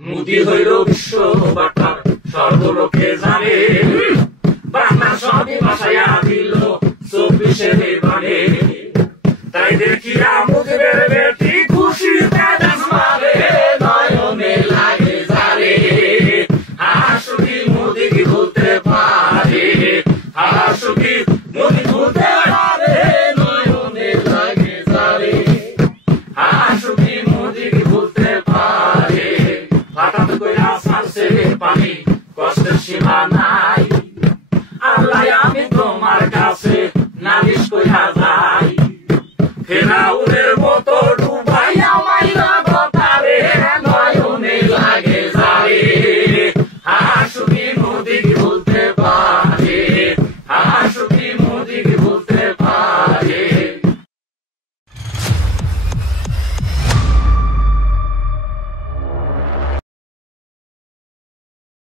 মোদি হইল বিশ্ব বার্তা সর্বলোকে জানে, বাংলা সবই ভাষায়া দিল 24 বানে। তাই দেখিয়া মুদিবের বেটি খুশিতে ডান্স মারে, নয়নে লাগে যারে। হাসুকি মোদি কি বলতে পারে, হাসুকি মোদি বলতে পারে, নয়নে লাগে যারে। হাসুকি মোদি কি বলতে পারে, হঠাৎ কইরা ছাড়ছে পানি, কষ্টের সীমা নাই।